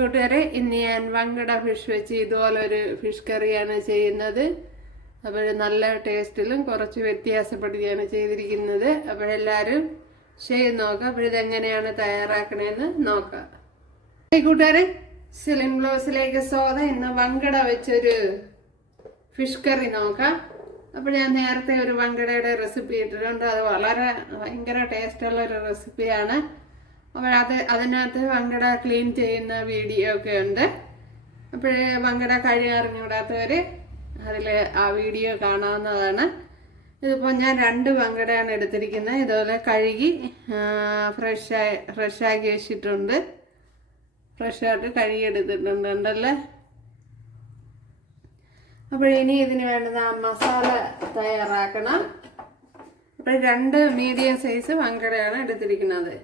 കൂട്ടുകാരെ ഇന്ന് ഞാൻ വങ്കട ഫിഷ് വെച്ച് ഇതുപോലെ ഒരു ഫിഷ് കറിയാണ് ചെയ്യുന്നത്. അപ്പോൾ നല്ല ടേസ്റ്റിലും കുറച്ച് വ്യത്യാസപ്പെടുകയാണ് ചെയ്തിരിക്കുന്നത്. അപ്പോഴെല്ലാവരും ചെയ്ത് നോക്കാം. അപ്പോൾ ഇതെങ്ങനെയാണ് തയ്യാറാക്കണേന്ന് നോക്കാം. കൂട്ടുകാരെ സിലിം ബ്ലൗസിലേക്ക് സോത ഇന്ന് വങ്കട വെച്ചൊരു ഫിഷ് കറി നോക്കാം. അപ്പോൾ ഞാൻ നേരത്തെ ഒരു വങ്കടയുടെ റെസിപ്പി ഇട്ടിട്ടുണ്ട്. അത് വളരെ ഭയങ്കര ടേസ്റ്റുള്ള ഒരു റെസിപ്പിയാണ് അപ്പോൾ അത് അതിനകത്ത് വങ്കട ക്ലീൻ ചെയ്യുന്ന വീഡിയോ ഒക്കെ ഉണ്ട്. അപ്പോഴേ വങ്കട കഴി അറിഞ്ഞുകൂടാത്തവർ അതിൽ ആ വീഡിയോ കാണാവുന്നതാണ്. ഇതിപ്പോൾ ഞാൻ രണ്ട് വങ്കടയാണ് എടുത്തിരിക്കുന്നത്. ഇതുപോലെ കഴുകി ഫ്രഷായി ഫ്രഷാക്കി വെച്ചിട്ടുണ്ട്. ഫ്രഷായിട്ട് കഴുകി എടുത്തിട്ടുണ്ട് ഉണ്ടല്ലേ? അപ്പോൾ ഇനി ഇതിന് വേണ്ടുന്ന മസാല തയ്യാറാക്കണം. അപ്പോൾ രണ്ട് മീഡിയം സൈസ് വങ്കടയാണ് എടുത്തിരിക്കുന്നത്.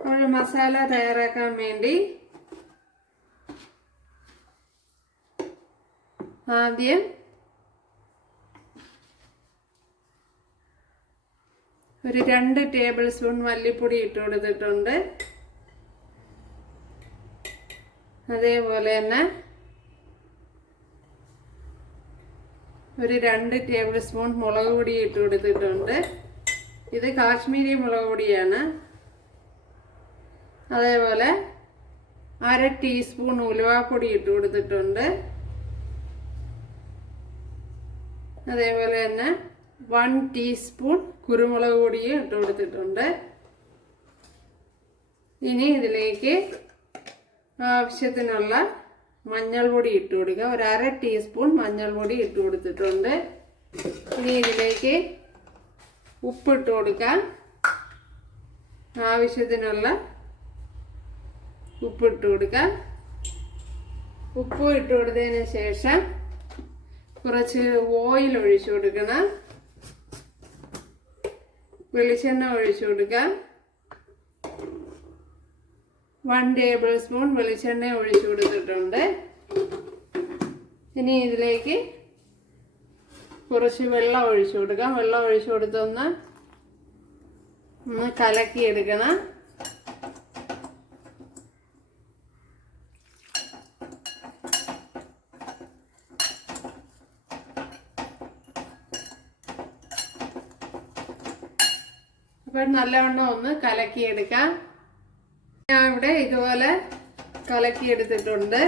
അപ്പോൾ മസാല തയ്യാറാക്കാൻ വേണ്ടി ആദ്യം ഒരു രണ്ട് ടേബിൾ സ്പൂൺ മല്ലിപ്പൊടി ഇട്ട് കൊടുത്തിട്ടുണ്ട്. അതേപോലെ തന്നെ ഒരു രണ്ട് ടേബിൾ സ്പൂൺ മുളക് പൊടി ഇട്ട് കൊടുത്തിട്ടുണ്ട്. ഇത് കാശ്മീരി മുളക് പൊടിയാണ്. അതേപോലെ അര ടീസ്പൂൺ ഉലുവാപ്പൊടി ഇട്ട് കൊടുത്തിട്ടുണ്ട്. അതേപോലെ തന്നെ വൺ ടീസ്പൂൺ കുരുമുളക് പൊടിയും ഇട്ട് കൊടുത്തിട്ടുണ്ട്. ഇനി ഇതിലേക്ക് ആവശ്യത്തിനുള്ള മഞ്ഞൾപ്പൊടി പൊടി ഇട്ട് കൊടുക്കുക. ഒരു അര ടീസ്പൂൺ മഞ്ഞൾപ്പൊടി പൊടി ഇട്ട് കൊടുത്തിട്ടുണ്ട്. ഇനി ഇതിലേക്ക് ഉപ്പിട്ട് കൊടുക്കാം. ആവശ്യത്തിനുള്ള ഉപ്പിട്ട് കൊടുക്കാം. ഉപ്പ് ഇട്ട് കൊടുത്തതിന് ശേഷം കുറച്ച് ഓയിൽ ഒഴിച്ചു കൊടുക്കണം. വെളിച്ചെണ്ണ ഒഴിച്ചു കൊടുക്കാം. വൺ ടേബിൾ സ്പൂൺ വെളിച്ചെണ്ണ ഒഴിച്ചു കൊടുത്തിട്ടുണ്ട്. ഇനി ഇതിലേക്ക് കുറച്ച് വെള്ളം ഒഴിച്ചു കൊടുക്കാം. വെള്ളം ഒഴിച്ചു കൊടുത്തൊന്ന് ഒന്ന് കലക്കി അപ്പോൾ നല്ലവണ്ണം ഒന്ന് കലക്കിയെടുക്കാം. ഞാൻ ഇവിടെ ഇതുപോലെ കലക്കിയെടുത്തിട്ടുണ്ട്.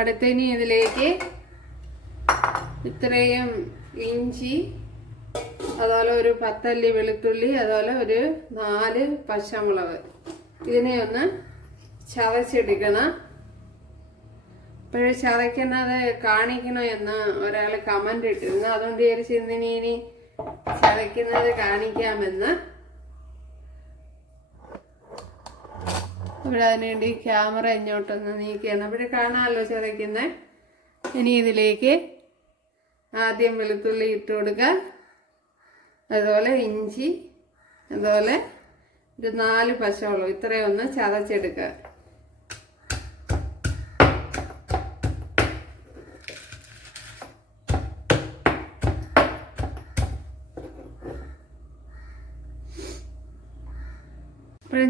അടുത്തിനി ഇതിലേക്ക് ഇത്രയും ഇഞ്ചി അതുപോലെ ഒരു പത്തല്ലി വെളുത്തുള്ളി അതുപോലെ ഒരു നാല് പച്ചമുളക്. ഇതിനെ ഒന്ന് ചതച്ചെടുക്കണം. ഇപ്പോഴും ചതയ്ക്കുന്നത് കാണിക്കണോ എന്ന് ഒരാൾ കമന്റ് ഇട്ടിരുന്നു. അതുകൊണ്ട് വിചാരിച്ച് ഇന്നിനി ഇനി ചതയ്ക്കുന്നത് കാണിക്കാമെന്ന്. ഇവിടെ അതിനുവേണ്ടി ക്യാമറ ഇങ്ങോട്ടൊന്ന് നീക്കിയാണ് അവിടെ കാണാമല്ലോ ചതയ്ക്കുന്നത് ഇനി ഇതിലേക്ക് ആദ്യം വെളുത്തുള്ളി ഇട്ട് കൊടുക്കുക. അതുപോലെ ഇഞ്ചി. അതുപോലെ ഒരു നാല് പശവളം ഇത്രയൊന്ന് ചതച്ചെടുക്കുക.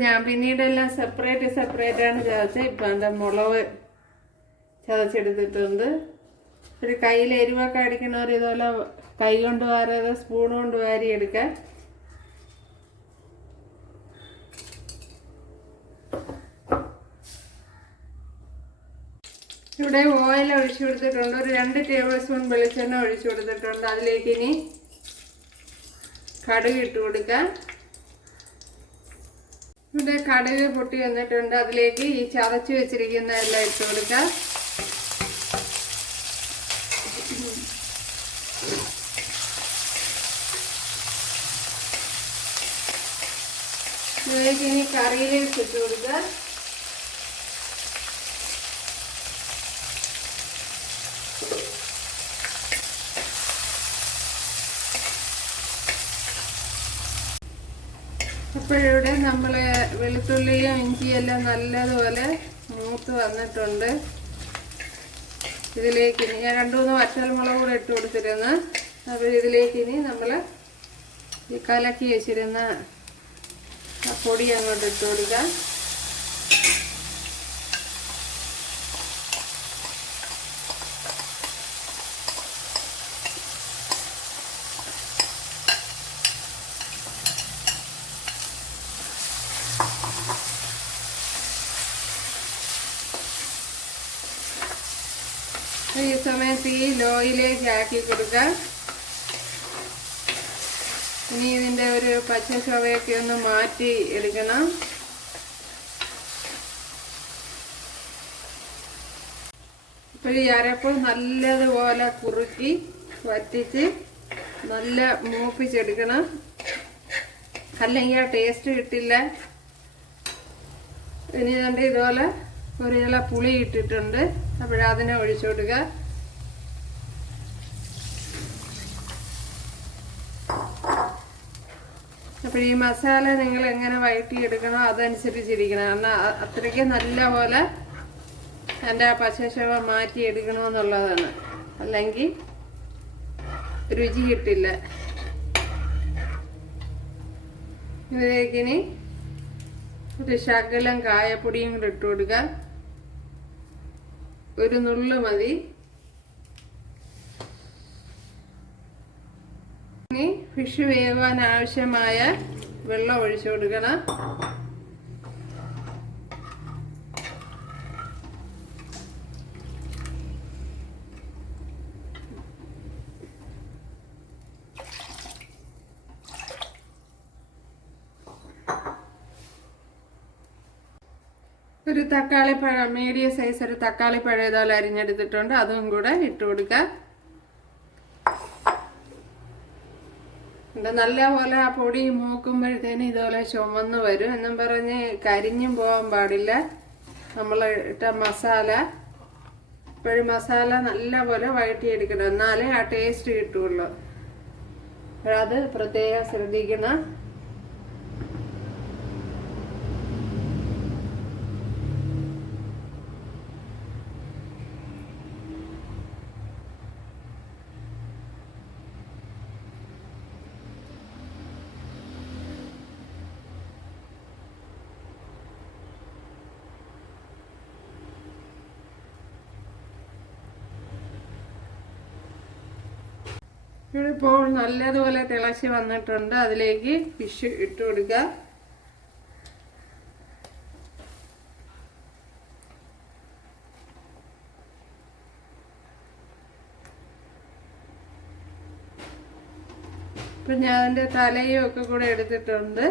ഞാൻ പിന്നീട് എല്ലാം സെപ്പറേറ്റ് സെപ്പറേറ്റ് ആണ് ചതച്ചത് ഇപ്പം എന്റെ മുളക് ചതച്ചെടുത്തിട്ടുണ്ട്. ഒരു കയ്യിൽ എരിവൊക്കെ അടിക്കണവർ ഇതുപോലെ കൈ കൊണ്ട് വാരാതെ സ്പൂൺ കൊണ്ട് വാരി എടുക്കാം ഇവിടെ ഓയിൽ ഒഴിച്ചു കൊടുത്തിട്ടുണ്ട്. ഒരു രണ്ട് ടേബിൾ സ്പൂൺ വെളിച്ചെണ്ണ ഒഴിച്ചു കൊടുത്തിട്ടുണ്ട്. അതിലേക്ക് ഇനി കടുക് ഇട്ട് കൊടുക്കാം ഇവിടെ കടുക് പൊട്ടി വന്നിട്ടുണ്ട്. അതിലേക്ക് ഈ ചതച്ച് വെച്ചിരിക്കുന്ന എല്ലാം ഇട്ട് കൊടുക്കാം. ഇതിലേക്ക് ഇനി കറിയിലേക്ക് ഇട്ട് കൊടുക്കുക അപ്പോഴിവിടെ നമ്മൾ വെളുത്തുള്ളിയും ഇഞ്ചിയെല്ലാം നല്ലതുപോലെ മൂത്ത് വന്നിട്ടുണ്ട്. ഇതിലേക്ക് ഇനി ഞാൻ രണ്ടു മൂന്ന് വറ്റൽമുളക് കൂടെ ഇട്ട് കൊടുത്തിരുന്നു. അപ്പോൾ ഇതിലേക്ക് ഇനി നമ്മൾ ഈ കലക്കി വെച്ചിരുന്ന പൊടി അങ്ങോട്ട് ഇട്ട് കൊടുക്കാം. ഈ സമയത്ത് ഈ ലോയിലേക്ക് ആക്കി കൊടുക്കാം ഇനി ഇതിന്റെ ഒരു പച്ച ചൊവയൊക്കെ ഒന്ന് മാറ്റി എടുക്കണം. ഇപ്പോൾ ഈ അരപ്പ് നല്ലതുപോലെ കുറുക്കി വറ്റിച്ച് നല്ല മൂപ്പിച്ചെടുക്കണം. അല്ലെങ്കിൽ ആ ടേസ്റ്റ് കിട്ടില്ല. ഇനി കണ്ട് ഇതുപോലെ ഒരു ഇല പുളി ഇട്ടിട്ടുണ്ട് അപ്പോഴതിനെ ഒഴിച്ചു കൊടുക്കുക അപ്പോൾ ഈ മസാല നിങ്ങൾ എങ്ങനെ വഴറ്റിയെടുക്കണോ അതനുസരിച്ചിരിക്കണം. കാരണം അത്രയ്ക്ക് നല്ല പോലെ എന്റെ ആ പച്ചശവ മാറ്റിയെടുക്കണമെന്നുള്ളതാണ് അല്ലെങ്കിൽ രുചി കിട്ടില്ല. ഇതിലേക്കിനി ഒരു ശകലം കായപ്പൊടിയും കൂടെ ഇട്ട് കൊടുക്കുക ഒരു നുള്ളു മതി. ഇനി ഫിഷ് വേവാൻ ആവശ്യമായ വെള്ളം ഒഴിച്ചു കൊടുക്കണം. ഒരു തക്കാളി പഴം മീഡിയം സൈസ് ഒരു തക്കാളി പഴം ഇതുപോലെ അരിഞ്ഞെടുത്തിട്ടുണ്ട്. അതും കൂടെ ഇട്ട് കൊടുക്കുക ഇത് നല്ലപോലെ ആ പൊടി മൂക്കുമ്പോഴത്തേന് ഇതുപോലെ ചുമന്ന് വരും. എന്നും പറഞ്ഞ് കരിഞ്ഞും പോകാൻ പാടില്ല. നമ്മൾ ഇട്ട മസാല ഇപ്പോഴും മസാല നല്ലപോലെ വഴറ്റിയെടുക്കണം. എന്നാലേ ആ ടേസ്റ്റ് കിട്ടുള്ളൂ. അത് പ്രത്യേകം ശ്രദ്ധിക്കണം. ഇപ്പോൾ നല്ലതുപോലെ തിളച്ച് വന്നിട്ടുണ്ട്. അതിലേക്ക് ഫിഷ് ഇട്ട് കൊടുക്കുക. ഇപ്പം ഞാൻ അതിന്റെ തലയും ഒക്കെ കൂടെ എടുത്തിട്ടുണ്ട്.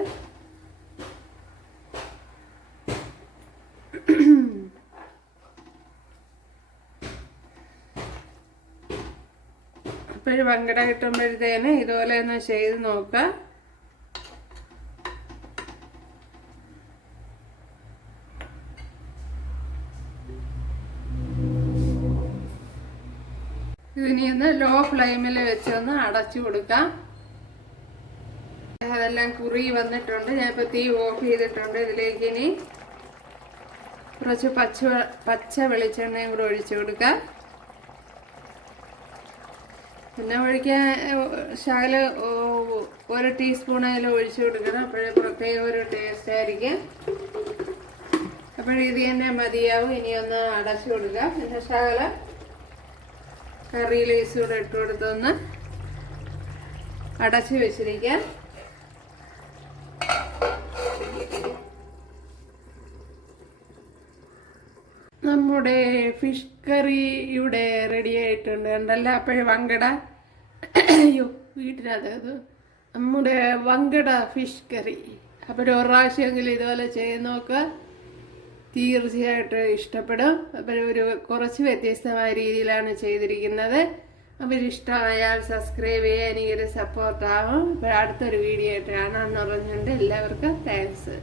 ഇപ്പോഴും വങ്കട കിട്ടുമ്പോഴത്തേന് ഇതുപോലെ ഒന്ന് ചെയ്ത് നോക്കുക. ഇതിനി ഒന്ന് ലോ ഫ്ലെയിമിൽ വെച്ചൊന്ന് അടച്ചു കൊടുക്കാം. അതെല്ലാം കുറി വന്നിട്ടുണ്ട്. ഞാൻ ഇപ്പോൾ തീ ഓഫ് ചെയ്തിട്ടുണ്ട് ഇതിലേക്ക് ഇനി. കുറച്ച് പച്ച പച്ച വെളിച്ചെണ്ണയും കൂടെ ഒഴിച്ചു കൊടുക്കാം. പിന്നെ ഒഴിക്കാൻ ശകല ഒരു ടീസ്പൂൺ അതിൽ ഒഴിച്ചു കൊടുക്കണം. അപ്പോഴേ പ്രത്യേക ഒരു ടേസ്റ്റ് ആയിരിക്കും. അപ്പോഴിത് തന്നെ മതിയാവും. ഇനി ഒന്ന് അടച്ചു കൊടുക്കാം പിന്നെ ശകല കറി ലീസ് കൂടെ ഇട്ട് കൊടുത്തൊന്ന് അടച്ചു വെച്ചിരിക്കാം നമ്മുടെ ഫിഷ് കറി ഇവിടെ റെഡി ആയിട്ടുണ്ട്. എന്തല്ല അപ്പോൾ വങ്കട? അയ്യോ വീട്ടിനകത്ത് നമ്മുടെ വങ്കട ഫിഷ് കറി അപ്പോൾ ഒരു പ്രാവശ്യമെങ്കിലും ഇതുപോലെ ചെയ്ത് നോക്കുക. തീർച്ചയായിട്ടും ഇഷ്ടപ്പെടും. അപ്പോൾ ഒരു കുറച്ച് വ്യത്യസ്തമായ രീതിയിലാണ് ചെയ്തിരിക്കുന്നത്. അപ്പോൾ ഇഷ്ടമായാൽ സബ്സ്ക്രൈബ് ചെയ്യുക എനിക്കൊരു സപ്പോർട്ടാവും അപ്പോൾ അടുത്തൊരു വീഡിയോ ആയിട്ട് കാണാമെന്ന് പറഞ്ഞുകൊണ്ട് എല്ലാവർക്കും താങ്ക്സ്